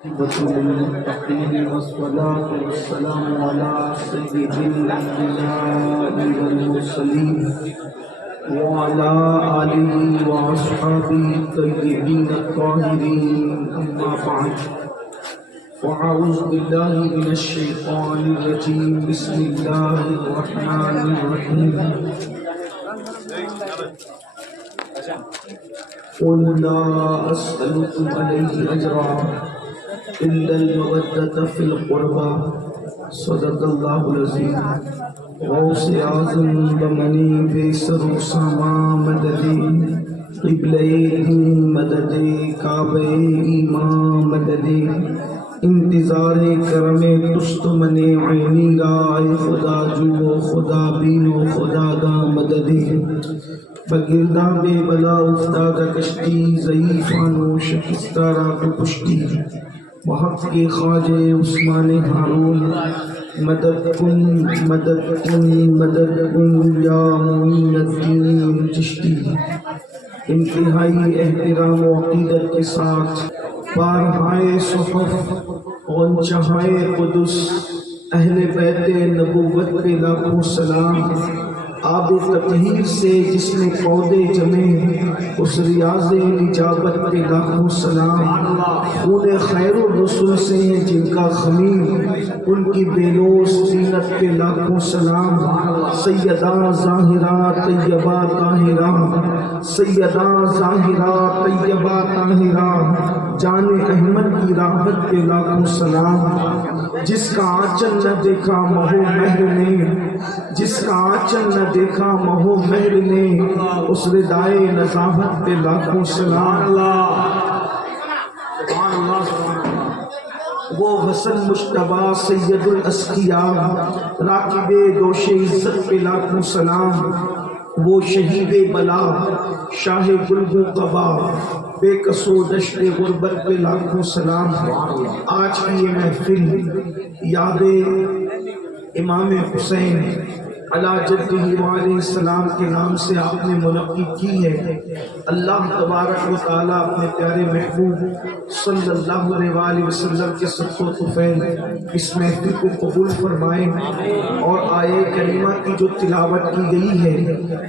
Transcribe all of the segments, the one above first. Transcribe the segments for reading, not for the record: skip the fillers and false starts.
للمتقين والصلاة والسلام على سيد الأنبياء والمرسلين وعلى آله وأصحابه الطيبين الطاهرين أما بعد فأعوذ بالله من الشيطان الرجيم بسم الله الرحمن الرحيم قل لا أسألكم عليه أجرا إلا المودة في القربى صدق الله العظيم غوث اعظم بمنی بیسر ساما مددی قبلے مددی کعبہ ایمان مددی انتظار کرم تست من عینی گائے خدا جو خدا بینو خدا دا مددی بگردہ بے بلا افتادہ کشتی ضعیفانو شکستہ راکو پشتی وحق کے خواجہ عثمان ہارون مدد کن مدد کن مدد کن یا معین الدین چشتی انتہائی احترام و عقیدت کے ساتھ بارہائے صحف غنچہائے قدس اہل بیت نبوت پہ لاکھوں سلام آب تطہیر سے جس نے پودے جمے اس ریاض نجابت پہ لاکھوں سلام خون خیر الرسول سے ہیں جن کا خمیر ان کی بےلوث زینت پہ لاکھوں سلام سیدہ ظاہرہ طیبہ طاہرہ سیدہ ظاہرہ طیبہ طاہرہ جان احمد کی راحت پہ لاکھوں سلام جس کا آنچل نہ دیکھا مہو مہر نے جس کا آنچل نہ دیکھا مہو مہر نے اس ردائے نزاہت پہ لاکھوں سلام وہ حسن مجتبیٰ سید الاسقیاء راکب دوش عزت پہ لاکھوں سلام وہ شہید بلا شاہ گلبو قبا بے قصو دشت غربت پہ لاکھوں سلام آج کی یہ محفل یاد امام حسین علی جدہ علیہ السلام کے نام سے آپ نے منعقد کی ہے اللہ تبارک و تعالیٰ اپنے پیارے محبوب صلی اللہ علیہ وسلم کے صدقہ و طفیل اس محفل کو قبول فرمائے اور آیے کریمہ کی جو تلاوت کی گئی ہے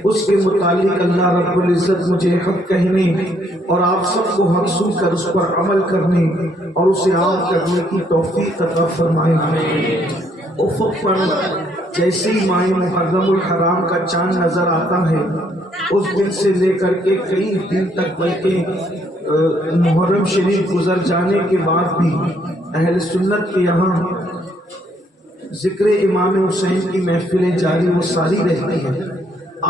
اس کے متعلق اللہ رب العزت مجھے حق کہنے اور آپ سب کو حق سن کر اس پر عمل کرنے اور اسے عام کرنے کی توفیق عطا فرمائے۔ افق پر جیسے ہی ماہ محرم الحرام کا چاند نظر آتا ہے اس دن سے لے کر کے کئی دن تک بلکہ محرم شریف گزر جانے کے بعد بھی اہل سنت کے یہاں ذکر امام حسین کی محفلیں جاری و ساری رہتی ہیں۔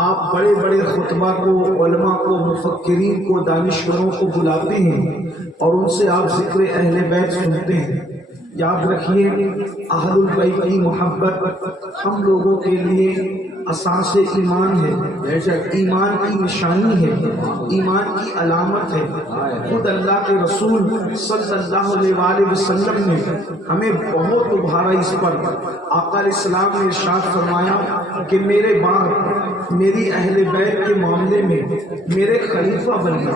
آپ بڑے بڑے خطبہ کو علماء کو مفکرین کو دانشوروں کو بلاتے ہیں اور ان سے آپ ذکر اہل بیت سنتے ہیں۔ یاد رکھیے اہل البیت کی محبت ہم لوگوں کے لیے اساس ایمان ہے، ایمان کی نشانی ہے، ایمان کی علامت ہے۔ خود اللہ کے رسول صلی اللہ علیہ وسلم نے ہمیں بہت ابھارا اس پر۔ آقا علیہ السلام نے ارشاد فرمایا کہ میرے بعد میری اہل بیت کے معاملے میں میرے خلیفہ بننا،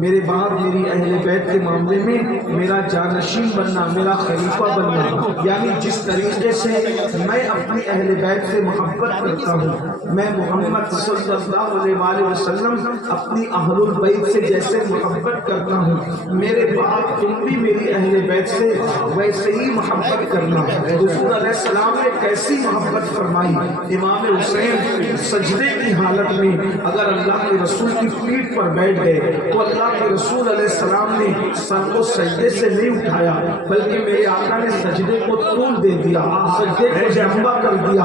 میرے بعد میری اہل بیت کے معاملے میں میرا جانشین بننا، میرا خلیفہ بننا، یعنی جس طریقے سے میں اپنی اہل بیت سے محبت کرتا ہوں، میں محمد صلی اللہ علیہ وسلم اپنی اہل البیت سے جیسے محبت کرتا ہوں، میرے بعد تم بھی میری اہل بیت سے ویسے ہی محبت کرنا۔ حضور علیہ السلام نے کیسی محبت فرمائی؟ امام حسین سجدے کی حالت میں اگر اللہ کے رسول کی پیٹھ پر بیٹھ گئے تو اللہ کے رسول علیہ السلام نے سر کو سجدے سے نہیں اٹھایا بلکہ میرے آقا نے سجدے کو طول دے دیا، سجدے کو لمبا کر دیا۔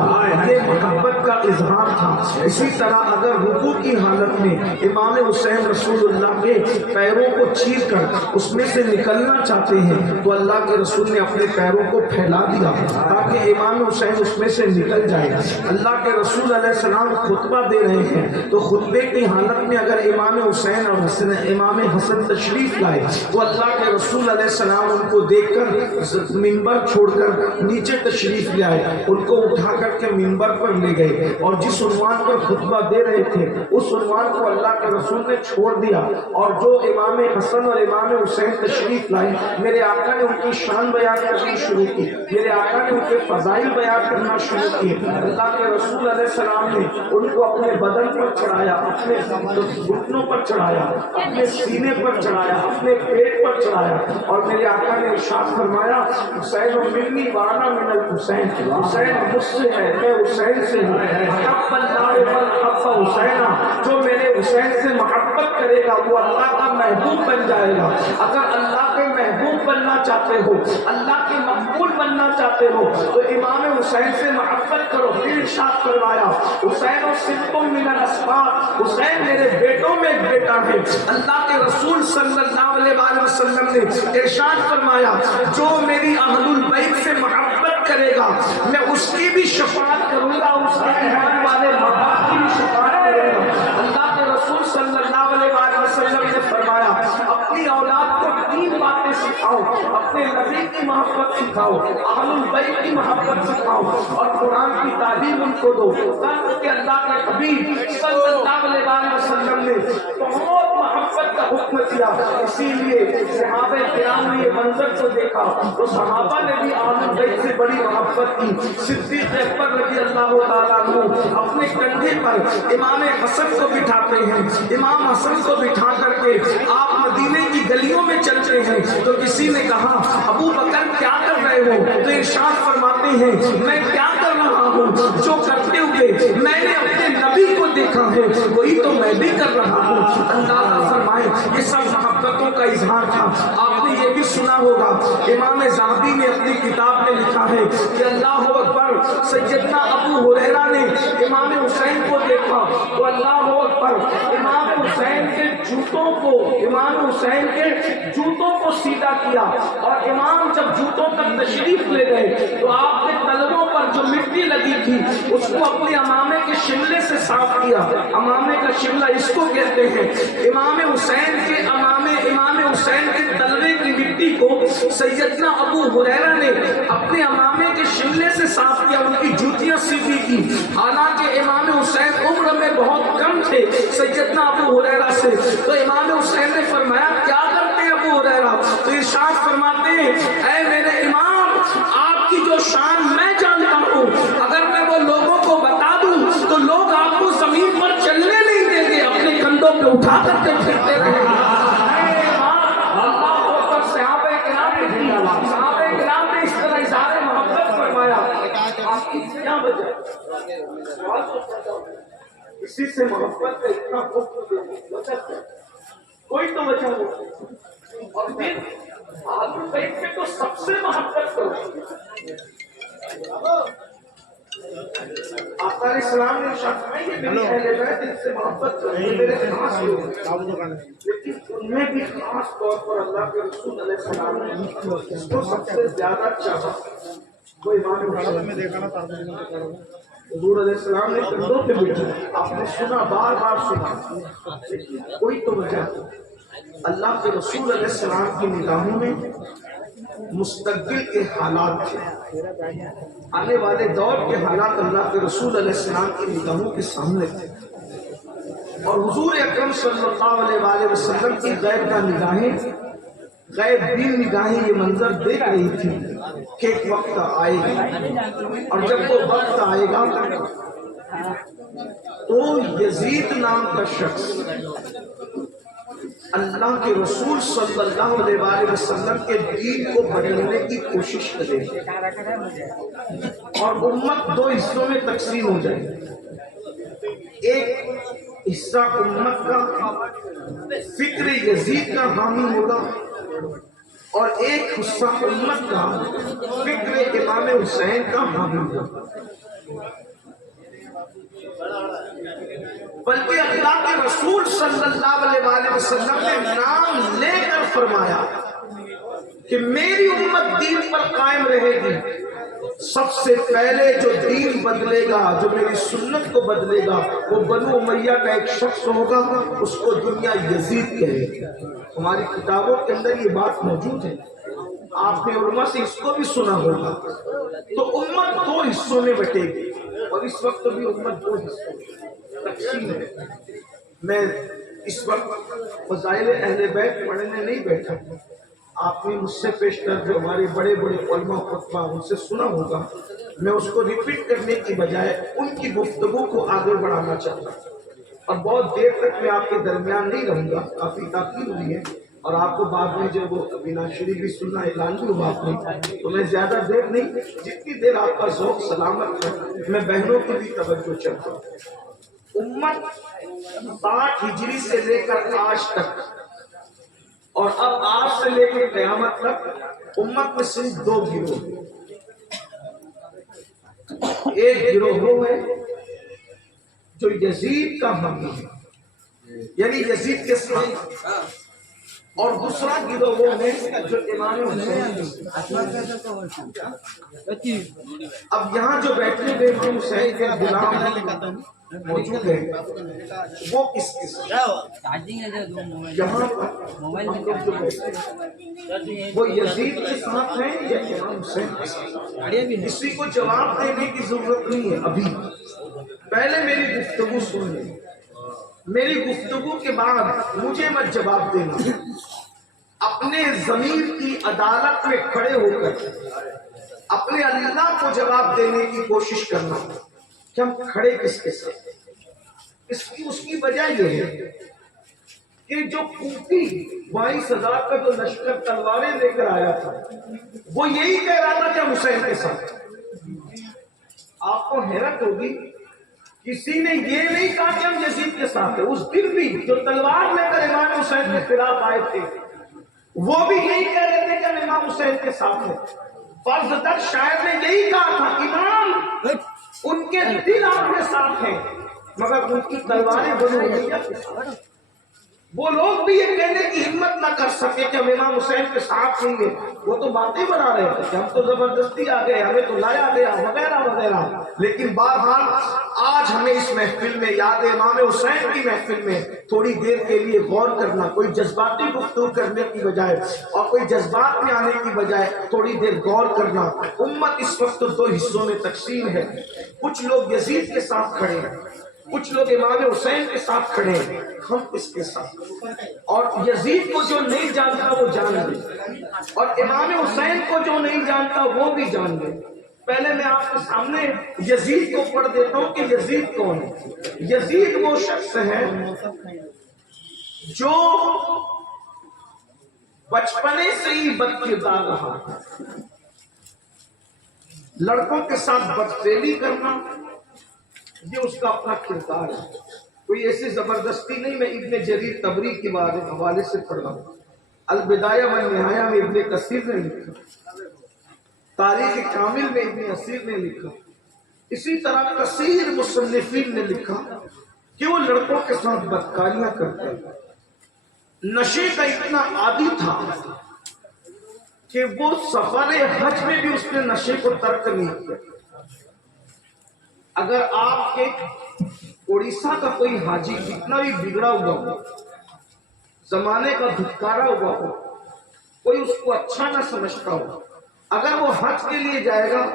یہ محبت کا اظہار تھا۔ اسی طرح اگر رکوع کی حالت میں امام حسین رسول اللہ کے پیروں کو چیر کر اس میں سے نکلنا چاہتے ہیں تو اللہ کے رسول نے اپنے پیروں کو پھیلا دیا تاکہ امام حسین اس میں سے نکل جائے۔ اللہ کے رسول علیہ السلام خطبہ دے رہے ہیں تو خطبے کی حالت میں اگر امام حسین اور امام امام حسن تشریف لائے تو اللہ کے رسول علیہ السلام ان کو دیکھ کر منبر چھوڑ کر نیچے تشریف لے آئے، ان کو اٹھا کر کے منبر پر لے گئے اور جس عنوان پر خطبہ دے رہے تھے اس عنوان کو اللہ کے رسول نے چھوڑ دیا، اور جو امام حسن اور امام حسین تشریف لائے میرے آقا نے ان کی شان بیان کرنا شروع کی، میرے آقا نے ان کے فضائل بیان کرنا شروع کیے۔ اللہ کے رسول علیہ السلام نے ان کو اپنے بدن پر چڑھایا، اپنے گھٹنوں پر چڑھایا، اپنے سینے پر چڑھایا، اپنے پیٹ پر چڑھایا، اور میرے آقا نے ارشاد فرمایا حسین منی وانا من الحسین، حسین مجھ سے ہے میں حسین سے ہوں، حب اللہ والحب حسینہ، جو میرے حسین سے محبت کرے گا وہ اللہ کا محبوب بن جائے گا۔ اگر اللہ کے محبوب بننا چاہتے ہو، اللہ کے مقبول بننا چاہتے ہو تو امام حسین سے محبت کرو۔ پھر ارشاد فرمایا حسین و سبتم من الاسباط، حسین میرے بیٹوں میں ایک بیٹا ہے۔ اللہ کے رسول صلی اللہ علیہ وآلہ وسلم نے ارشاد فرمایا جو میری اہل البیت سے محبت کرے گا میں اس کی بھی شفاعت کروں گا، اس کے ایمان والے ماں باپ کی بھی شفاعت کروں گا۔ اللہ کے رسول صلی اللہ علیہ وآلہ وسلم نے فرمایا اپنی اولاد کو تین باتیں سکھاؤ، اپنے نبی کی محبت سکھاؤ، اہل البیت کی محبت سکھاؤ، اور قرآن کی تعلیم ان کو دو، تاکہ اللہ کے حبیب صلی اللہ علیہ وآلہ وسلم نے بہت محبت کا حکم دیا۔ اسی لیے صحابہ کرام نے یہ منظر کو دیکھا تو صحابہ نے بھی اہل البیت سے بڑی محبت کی۔ صدیق اکبر رضی اللہ تعالیٰ عنہ اپنے کندھے پر امام حسن کو بٹھاتے ہیں، امام حسن کو بٹھا کر کے آپ مدینے کی گلیوں میں چلتے ہیں تو کسی نے کہا ابو بکر کیا کر رہے ہو؟ تو ارشاد فرماتے ہیں میں کیا کر رہا ہوں، جو کرتے ہوئے میں نے اپنے نبی کو دیکھا ہے وہی تو میں بھی کر رہا ہوں۔ اندازہ فرمائے یہ سب محبتوں کا اظہار تھا۔ آپ نے یہ بھی سنا ہوگا امام ذہبی نے اپنی کتاب میں لکھا ہے کہ اللہ اکبر سیدنا ابو ہریرہ نے امام حسین کو دیکھا تو اللہ اکبر امام حسین کے جوتوں کو، امام حسین کے جوتوں کو سیدھا کیا، اور امام جب جوتوں تک تشریف لے گئے تو آپ کے تلووں پر جو مٹی لگی تھی اس کو اپنے امامے کے شملے سے صاف کیا۔ امامے کا شملہ اس کو کہتے ہیں۔ امام حسین کے امام حسین کے تلوے کی مٹی کو سیدنا ابو ہریرہ نے اپنے امامے کے شملے سے صاف کیا، ان کی جوتیاں سیدھی کی، حالانکہ امام حسین عمر میں بہت کم تھے سیدنا ابو ہریرہ سے۔ تو امام حسین نے فرمایا کیا کرتے ہیں ابو ہریرہ؟ تو ارشاد فرماتے ہیں اے میرے امام آپ کی جو شان میں جانتا ہوں اگر میں وہ لوگوں کو بتا دوں تو لوگ آپ کو زمین پر چلنے نہیں دیں گے، اپنے کندھوں پہ اٹھا کر کے پھرتے رہیں گے۔ اس طرح اظہار محبت فرمایا، آپ کی کیا وجہ؟ اسی سے محبت کا اتنا کوئی تو وجہ ہو، اور پھر اہل بیت میں تو سب سے محبت کرو۔ آقا علیہ السلام نے ارشاد فرمایا یہ میری اہل بیت ان سے محبت کرو، یہ میرے خاص لوگ ہیں، لیکن ان میں بھی خاص طور پر اللہ کے رسول علیہ السلام نے اس کو سب سے زیادہ چاہا وہ امام حسین میں دیکھا نا۔ حضور علیہ السلام نے کندھوں پہ بٹھا، آپ نے سنا، بار بار سنا، لیکن کوئی تو وجہ اللہ کے رسول علیہ السلام کی نگاہوں میں مستقبل کے حالات تھے، آنے والے دور کے حالات اللہ کے رسول علیہ السلام کی نگاہوں کے سامنے تھے، اور حضور اکرم صلی اللہ علیہ وآلہ وسلم کی غیب کا نگاہیں، غیب بین نگاہیں یہ منظر دیکھ رہی تھی کہ ایک وقت آئے گا، اور جب وہ وقت آئے گا تو یزید نام کا شخص اللہ کے رسول صلی اللہ علیہ وآلہ وسلم کے دین کو بدلنے کی کوشش کرے اور امت دو حصوں میں تقسیم ہو جائے، ایک حصہ امت کا فکر یزید کا حامی ہوگا اور ایک حصہ امت کا فکر امام حسین کا حامی ہوگا۔ بلکہ اللہ کے رسول صلی اللہ علیہ وآلہ وسلم نے نام لے کر فرمایا کہ میری امت دین پر قائم رہے گی سب سے پہلے جو دین بدلے گا، جو میری سنت کو بدلے گا، وہ بنو امیہ کا ایک شخص ہوگا، اس کو دنیا یزید کہے گی۔ ہماری کتابوں کے اندر یہ بات موجود ہے، آپ نے علماء سے اس کو بھی سنا ہوگا۔ تو امت دو حصوں میں بٹے گی، اور اس وقت بھی امت دو حصوں میں تقسیم ہے۔ میں اس وقت فضائل اہل بیت پڑھنے نہیں بیٹھا، آپ نے مجھ سے پیش کر جو ہمارے بڑے بڑے علماء خطبہ ان سے سنا ہوگا، میں اس کو ریپیٹ کرنے کی بجائے ان کی گفتگو کو آگے بڑھانا چاہتا ہوں، اور بہت دیر تک میں آپ کے درمیان نہیں رہوں گا، کافی تاخیر ہوئی ہے، اور آپ کو بعد میں جب وہ بینا شریف بھی سننا اعلان بھی ہوا آپ نے، تو میں زیادہ دیر نہیں، جتنی دیر آپ کا ذوق سلامت ہے میں بہنوں کی بھی توجہ چاہتا ہوں۔ امت 60 ہجری سے لے کر آج تک، اور اب آج سے لے کے قیامت تک امت میں صرف دو گروہ، ایک گروہ وہ ہے جو یزید کا حامی ہے، یعنی یزید کے ساتھ، اور دوسرا گروہ وہ ہے جو امام حسین۔ اب یہاں جو بیٹھے ہوئے امام حسین کے غلام موجود ہے، وہ کس یہاں وہ یزید کے ساتھ ہیں یا امام حسین کے ساتھ؟ کسی کو جواب دینے کی ضرورت نہیں ہے ابھی، پہلے میری گفتگو سن لیں، میری گفتگو کے بعد مجھے مت جواب دینا، اپنے ضمیر کی عدالت میں کھڑے ہو کر اپنے اللہ کو جواب دینے کی کوشش کرنا کہ ہم کھڑے کس کے ساتھ۔ اس کی وجہ یہ ہے کہ جو کوفی 22,000 کا جو لشکر تلواریں لے کر آیا تھا، وہ یہی کہہ رہا تھا کہ ہم حسین کے ساتھ۔ آپ کو حیرت ہوگی، کسی نے یہ نہیں کہا کہ ہم یزید کے ساتھ ہیں۔ اس دن بھی جو تلوار لے کر امام حسین کے خلاف آئے تھے، وہ بھی یہی کہہ رہے تھے کہ ہم امام حسین کے ساتھ ہیں۔ فرض در شاعر نے یہی کہا تھا، امام ان کے دل آپ کے ساتھ ہیں مگر ان کی تلواریں بنو امیہ کے ساتھ۔ وہ لوگ بھی یہ کہنے کی ہمت نہ کر سکے کہ ہم امام حسین کے ساتھ نہیں ہیں، وہ تو باتیں بنا رہے تھے کہ ہم تو زبردستی آ گئے، ہمیں تو لایا گیا وغیرہ وغیرہ۔ لیکن بہرحال آج ہمیں اس محفل میں، یاد امام حسین کی محفل میں تھوڑی دیر کے لیے غور کرنا، کوئی جذباتی گفتگو کرنے کی بجائے اور کوئی جذبات میں آنے کی بجائے تھوڑی دیر غور کرنا۔ امت اس وقت دو حصوں میں تقسیم ہے، کچھ لوگ یزید کے ساتھ کھڑے ہیں، کچھ لوگ امام حسین کے ساتھ کھڑے ہیں، ہم اس کے ساتھ۔ اور یزید کو جو نہیں جانتا وہ جان لے، اور امام حسین کو جو نہیں جانتا وہ بھی جان لے۔ پہلے میں آپ کے سامنے یزید کو پڑھ دیتا ہوں کہ یزید کون ہے۔ یزید وہ شخص ہے جو بچپنے سے ہی بد کردار رہا، لڑکوں کے ساتھ بدفعلی کرنا، یہ اس کا اپنا کردار ہے، کوئی ایسی زبردستی نہیں۔ میں ابن جریر طبری کے حوالے سے پڑھ رہا ہوں، البدایہ والنہایہ میں ابن کثیر نے لکھا، تاریخ کامل میں ابن اسیر نے لکھا، اسی طرح کثیر مصنفین نے لکھا کہ وہ لڑکوں کے ساتھ بدکاریاں کرتا ہے، نشے کا اتنا عادی تھا کہ وہ سفر حج میں بھی اس نے نشے کو ترک نہیں کیا۔ اگر آپ کے اڑیسہ کا کوئی حاجی کتنا بھی بگڑا ہوا ہو، زمانے کا دھتکارا ہوا ہو، کوئی اس کو اچھا نہ سمجھتا ہو، اگر وہ حج کے لیے جائے گا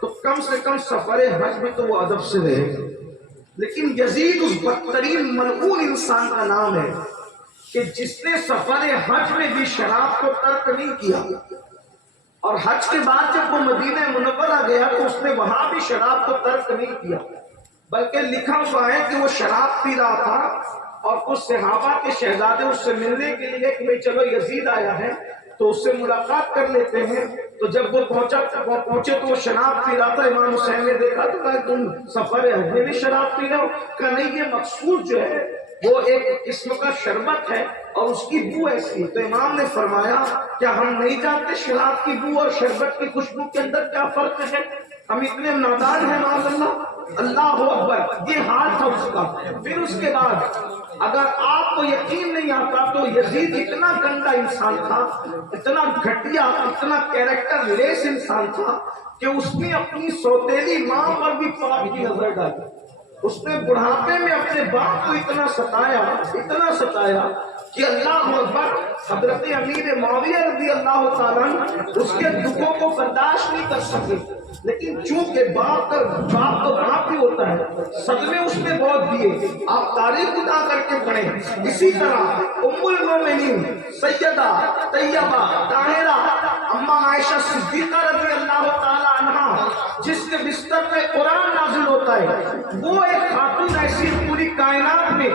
تو کم سے کم سفر حج میں تو وہ ادب سے رہے گا۔ لیکن یزید اس بدترین ملعون انسان کا نام ہے کہ جس نے سفر حج میں بھی شراب کو ترک نہیں کیا، اور حج کے بعد جب وہ مدینہ منورہ گیا تو اس نے وہاں بھی شراب کو ترک نہیں کیا، بلکہ لکھا ہوا ہے کہ وہ شراب پی رہا تھا اور کچھ صحابہ کے شہزادے اس سے ملنے کے لیے کہ بھئی چلو یزید آیا ہے تو اس سے ملاقات کر لیتے ہیں۔ تو جب وہ پہنچے تو وہ شراب پی رہا تھا، امام حسین نے دیکھا تو کہا تم سفر حج میں بھی شراب پی رہے ہو؟ کہا نہیں، یہ مقصود جو ہے وہ ایک قسم کا شربت ہے اور اس کی بو ایسی ہے۔ تو امام نے فرمایا کیا ہم نہیں جانتے شراب کی بو اور شربت کی خوشبو کے اندر کیا فرق ہے؟ ہم اتنے نادان ہیں معاذ اللہ، اللہ اکبر۔ یہ حال تھا اس کا۔ پھر اس کے بعد اگر آپ کو یقین نہیں آتا تو یزید اتنا گندا انسان تھا، اتنا گھٹیا، اتنا کیریکٹر لیس انسان تھا کہ اس نے اپنی سوتیلی ماں پر بھی پاک کی نظر ڈالی. اس نے بڑھاپے میں اپنے باپ کو اتنا ستایا کہ اللہ اکبر، حضرت امیر معاویہ رضی اللہ تعالیٰ اس کے دکھوں کو برداشت نہیں کر سکے. لیکن چونکہ باپ تو باپ ہی ہوتا ہے، صدمے اس نے بہت دیے. آپ تاریخ ادا کر کے پڑھیں. اسی طرح ام المومنین سیدہ طیبہ طاہرہ اما عائشہ صدیقہ رضی اللہ تعالی عنہا، جس کے بستر پہ قرآن نازل ہوتا ہے، وہ ایک خاتون ایسی پوری کائنات میں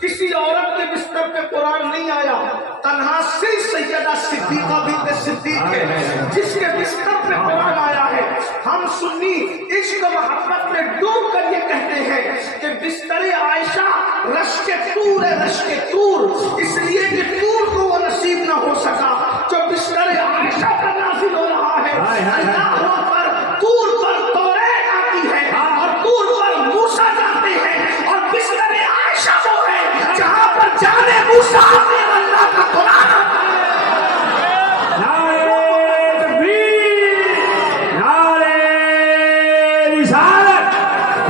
کسی عورت کے بستر پہ قرآن نہیں آیا، تنہا صرف سیدہ صدیقہ بنت صدیق ہے جس کے بستر پہ قرآن آیا ہے. ہم سنی عشق و محبت میں ڈوب کر یہ کہتے ہیں کہ بستر عائشہ رشک طور ہے، رشک طور، اس لیے کہ طور کو وہ نصیب نہ ہو سکا جو بستر عائشہ پر نازل ہو رہا ہے. اللہ پر طور پر توریت آتی ہے اور طور پر موسیٰ جاتے ہیں، اور بستر عائشہ وہ ہے جہاں پر جانے موسیٰ آتے ہیں اللہ کا قرآن آتا ہے.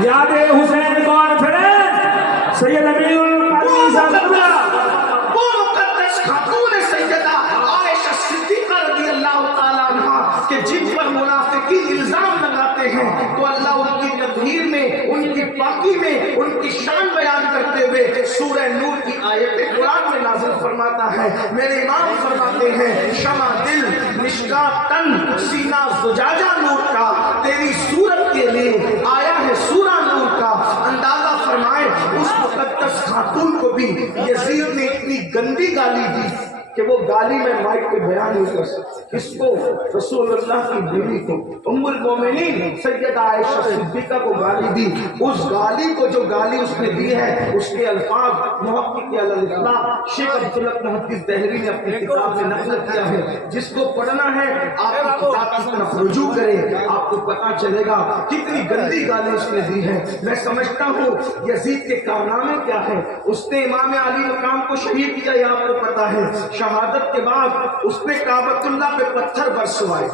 یاد حسین کانفرنس سید امیر وہ مقدس خاتون سیدہ عائشہ صدیقہ رضی اللہ تعالیٰ عنہ کہ جن پر منافقین الزام لگاتے ہیں تو اللہ ان کی تطہیر میں، ان کی پاکی میں، ان کی شان بیان کرتے ہوئے سورہ نور کی آیت قرآن میں نازل فرماتا ہے. میرے امام فرماتے ہیں شمع دل مشکات تن سینہ زجاجہ نور کا، تیری صورت کے لیے آیا ہے سورہ نور کا. اندازہ فرمائے اس مقدس خاتون کو بھی یزید نے اتنی گندی گالی دی کہ وہ گالی میں مائک پہ بیان نہیں کر سکتے. کس کو؟ رسول اللہ کی بیوی کو، ام المومنین سیدہ عائشہ صدیقہ کو گالی دی. اس گالی کو، جو گالی اس نے دی ہے، اس کے الفاظ محقق علی الاطلاق شیخ عبداللہ محدث دہلوی نے اپنی کتاب میں نقل کیا ہے. جس کو پڑھنا ہے آپ کی کتاب کی طرف رجوع کریں، آپ کو پتا چلے گا کتنی گندی گالی اس نے دی ہے. میں سمجھتا ہوں یزید کے کارنامے کیا ہے. اس نے امام علی مقام کو شہید کیا، یہ آپ کو پتا ہے. شہادت کے بعد اس نے کعبۃ اللہ پہ پتھر برسوائے،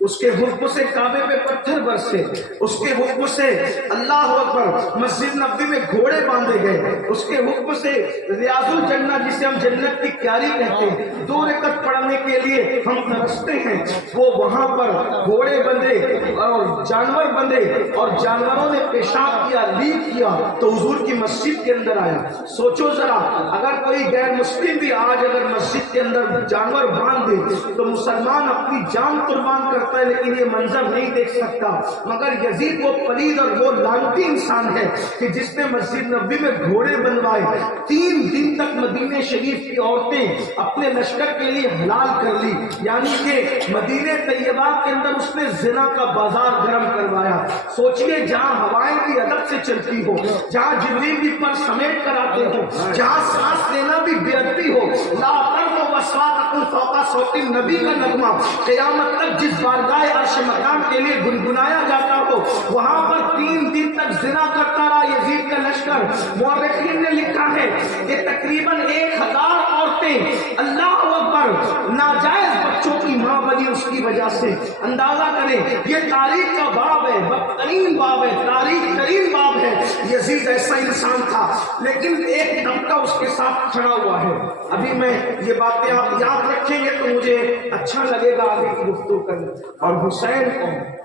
اس کے حکم سے کعبے پہ پتھر برسے، اس کے حکم سے اللہ اکبر مسجد نبوی میں گھوڑے باندھے گئے، اس کے حکم سے ریاض الجنہ جسے ہم جنت کی کیاری کہتے ہیں 2 رکعت پڑھنے کے لیے ہم ترستے ہیں، وہ وہاں پر گھوڑے بندھے اور جانور بندھے اور جانوروں نے پیشاب کیا، لیک کیا تو حضور کی مسجد کے اندر آیا. سوچو ذرا، اگر کوئی غیر مسلم بھی آج اگر مسجد کے اندر جانور باندھ دے تو مسلمان اپنی جان قربان کرتا ہے، لیکن یہ منظر نہیں دیکھ سکتا. مگر یزید وہ پلید اور وہ لعنتی انسان ہے کہ جس نے مسجد نبوی میں گھوڑے بنوائے. 3 دن تک مدینہ شریف کی عورتیں اپنے لشکر کے لیے حلال کر لی، یعنی کہ مدینہ طیبہ کے اندر اس نے زنا کا بازار گرم کروایا. سوچئے جہاں ہوائیں بھی ادب سے چلتی ہو، جہاں جبریل بھی پر سمیٹ کر آتے ہو، جہاں سانس لینا بھی بے ادبی ہو، لا ترفعوا اصواتکم فوق صوت النبی کا نغمہ قیامت تک جس بارگاہ عرش مقام کے لیے گنگنایا جاتا ہو، وہاں پر 3 دن تک زنا کرتا رہا یزید کا لشکر. مورخین نے لکھا ہے کہ تقریباً 1000 عورتیں اللہ اکبر ناجائز بچوں کی ماں بنی اس کی وجہ سے. اندازہ کریں، یہ تاریخ کا باب ہے، بدترین باب ہے، تاریخ ترین باب ہے. یزید ایسا انسان تھا، لیکن ایک طبقہ اس کے ساتھ کھڑا ہوا ہے. ابھی میں یہ باتیں آپ یاد رکھیں گے تو مجھے اچھا لگے گا آگے کی گفتگو کرنے. اور حسین کون ہے؟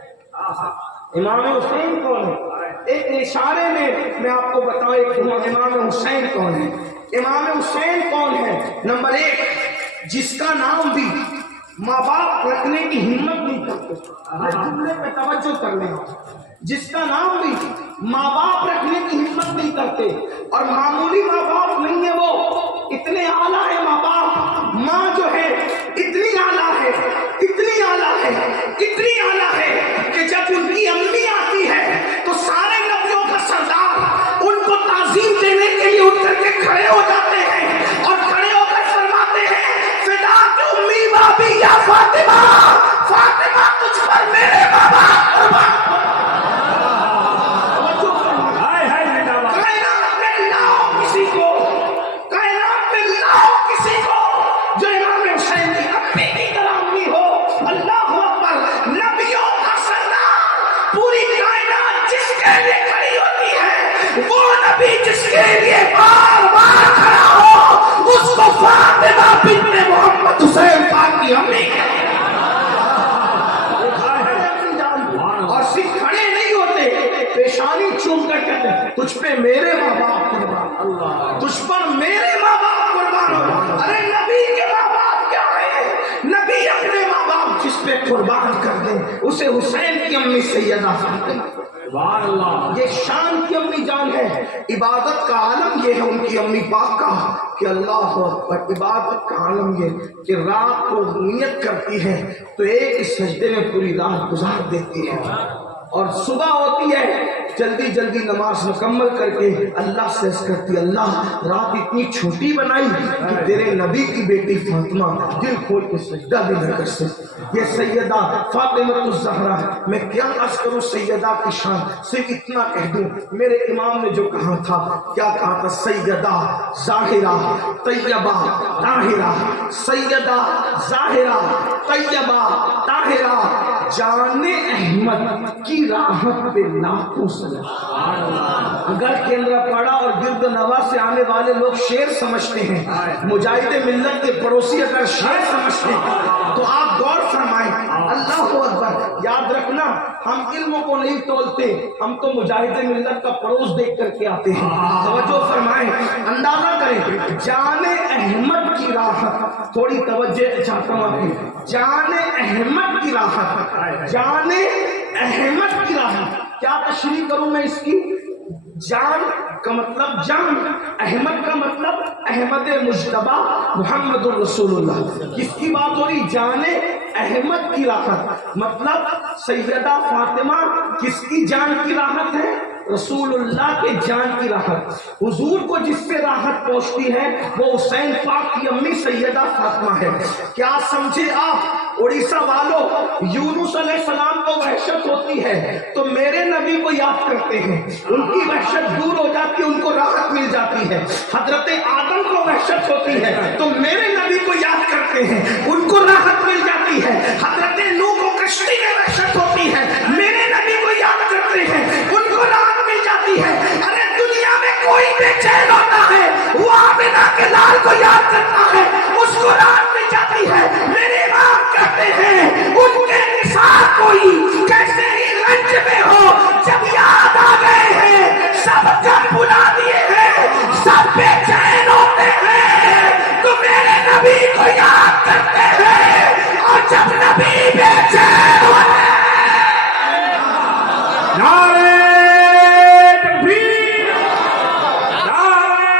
امام حسین کون ہے؟ ایک اشارے میں آپ کو بتاؤں ایک امام حسین کون ہے. امام حسین کون ہے؟ نمبر 1، جس کا نام بھی ماں باپ رکھنے کی ہمت نہیں کرتے. جملے پہ توجہ کرنے، جس کا نام بھی ماں باپ رکھنے کی ہمت نہیں کرتے، اور معمولی ماں باپ نہیں ہے، وہ اتنے اعلیٰ ہے ماں باپ. ماں جو ہے اتنی اعلیٰ ہے، اتنی اعلیٰ ہے، اتنی اعلیٰ ہے کہ جب ان کی امی آتی ہے تو سارے نبیوں کا سردار ان کو تعظیم دینے کے لیے اٹھ کر کے کھڑے ہو جاتے ہیں اور کھڑے ہو کر فرماتے ہیں فدا کی امی بابی یا فاطمہ، فاطمہ تجھ پر میرے بابا قربان. کسی کو کے لیے کھڑی ہوتی ہے، وہ نبی جس کے لیے بار بار کھڑا ہو، اس کو فاطمہ بنت محمد حسین پاک کی امی کہتے ہیں۔ اور صرف کھڑے نہیں ہوتے، پیشانی چوم کر کہتے ہیں تجھ پہ میرے ماں باپ قربان، تجھ پر میرے ماں باپ قربان ہو۔ ارے نبی کے ماں باپ کیا ہے؟ نبی اپنے ماں باپ جس پہ قربان کر دیں اسے حسین کی امی سیدہ فاطمہ، یہ شان کی امی جان ہے۔ عبادت کا عالم یہ ہے ان کی امی پاک کا کہ اللہ اکبر، عبادت کا عالم یہ کہ رات کو نیت کرتی ہے تو ایک سجدے میں پوری رات گزار دیتی ہے، اور صبح ہوتی ہے جلدی جلدی نماز مکمل کر کے اللہ سے عرض کرتی ہے اللہ رات اتنی چھوٹی بنائی کہ تیرے نبی کی بیٹی فاطمہ دل کھول کے سجدہ بھی نہ کر سکتی۔ یہ سیدہ فاطمہ الزہرا، میں کیا عرض کروں سیدہ کی شان، صرف اتنا کہہ دوں میرے امام نے جو کہا تھا، کیا کہا تھا؟ سیدہ ظاہرہ طیبہ طاہرہ، سیدہ ظاہرہ طیبہ طاہرہ، جان احمد کی راحت پہ لاکھوں سلام۔ اگر کیندرا پڑا اور گرد نوا سے آنے والے لوگ شیر سمجھتے ہیں، مجاہد ملت کے پڑوسی اگر شیر سمجھتے ہیں تو آپ غور فرمائیں۔ اللہ اکبر، یاد رکھنا ہم علم کو نہیں تولتے، ہم تو مجاہد ملت کا پڑوس دیکھ کر کے آتے ہیں۔ توجہ فرمائیں، اندازہ کریں جان احمد کی راحت، تھوڑی توجہ چاہتا ہوں آپ کی، جان احمد کی راحت، جان احمد کی راحت، کیا تشریح کروں میں اس کی؟ جان کا مطلب جان، احمد کا مطلب احمد مجتبی محمد الرسول اللہ، کس کی بات ہو رہی؟ جان احمد کی راحت، مطلب سیدہ فاطمہ کس کی جان کی راحت ہے؟ رسول اللہ کے جان کی راحت۔ حضور کو جس سے راحت پہنچتی ہے وہ حسین پاک کی امی سیدہ فاطمہ ہے۔ کیا سمجھے آپ اڑیسہ والوں، یونس علیہ السلام کو وحشت ہوتی ہے تو میرے نبی کو یاد کرتے ہیں، ان کی وحشت دور ہو جاتی ہے، ان کو راحت مل جاتی ہے۔ حضرت آدم کو وحشت ہوتی ہے تو میرے نبی کو یاد کرتے ہیں، ان کو راحت مل جاتی ہے۔ حضرت نوح کو کشتی میں وحشت ہوتی ہے، میرے نبی کو یاد کرتے ہیں، ان کو راحت مل جاتی ہے۔ ارے دنیا میں کوئی بے چین ہوتا ہے وہ آمنہ کے لال کو یاد کرتا ہے، اس کو راحت مل جاتی ہے۔ میرے امام کہتے ہیں ان کے نثار کوئی کیسے ہی رنج میں ہو، جب یاد آ گئے ہیں سب جب بلا دیے ہیں، سب بے چین ہوتے ہیں تو میرے نبی کو یاد کرتے ہیں، اور جب نبی بے چین ہوتے ہیں نعرہ تکبیر، نعرہ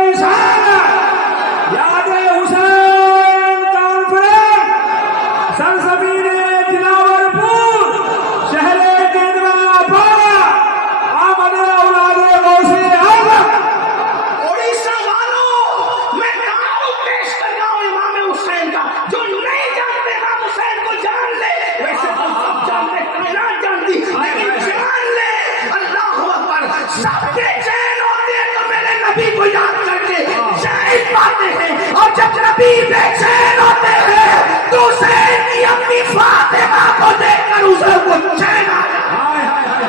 رسالت، یاد حسین کانفرنس، سرزمین دلاور پور، شہر کیندرا پاڑا، آمد اولاد غوث اعظم۔ اڑیسہ والوں، میں تعارف پیش کر رہا ہوں امام حسین کا، جو نہیں جانتے امام حسین کو جان لے، ویسے تو سب جانتے، کائنات جانتی، لیکن جان لے۔ اللہ اکبر، سب بے چین ہوتے ہیں تو میرے نبی کو یاد کر کے شاہد پاتے ہیں، اور جب نبی بے چین ہوتے ہیں تو حسین کی اپنی فاطمہ کو دیکھ کر اسے کو چین آ جاتا ہے۔ ہائے ہائے ہائے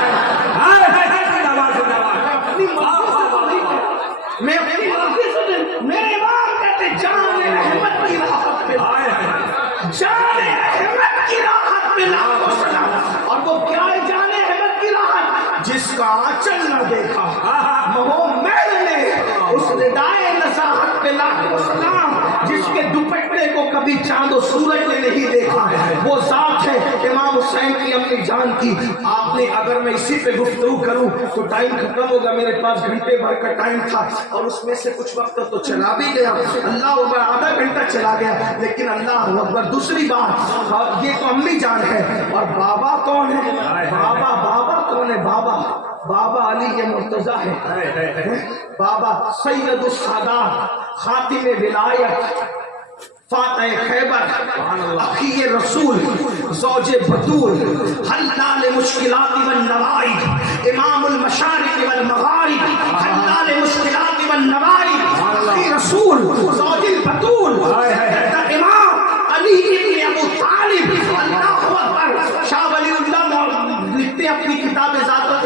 ہائے ہائے ہائے، زندہ باد زندہ باد۔ اپنی مرضی سے تو نہیں کہتا، میں اپنی مرضی سے نہیں، میرے امام کہتے جان احمد کی راحت پہ، ہائے ہائے ہائے، جان احمد کی راحت پہ لاکھوں سلام۔ اور وہ کیا ہے جان احمد کی راحت؟ جس کا آنچل نہ دیکھا مہو محل نے، اس ردائے نصاحت پہ لاکھوں سلام۔ جس کے دوپٹے کو کبھی چاند و سورج نے نہیں دیکھا، وہ ذات ہے امام حسین کی امی جان کی۔ آپ نے اگر میں اسی پہ گفتگو کروں تو ٹائم ختم ہوگا، میرے پاس گھنٹے بھر کا ٹائم تھا اور اس میں سے کچھ وقت تو چلا بھی گیا، اللہ اکبر آدھا گھنٹہ چلا گیا، لیکن اللہ اکبر دوسری بات، یہ تو امی جان ہے، اور بابا کون ہے؟ بابا کون ہے؟ بابا علی مرتضیٰ ہے، بابا سید السادات، خاتم ولایت، فاتح خیبر، اخی رسول، زوج بطول، حلال مشکلات والنوائب، امام المشارق والمغارب، حلال مشکلات والنوائب، اخی رسول، زوج البطول، امام علی ابن ابو طالب۔ اللہ اکبر، شاہ ولی اللہ لکھتے اپنی کتاب ذات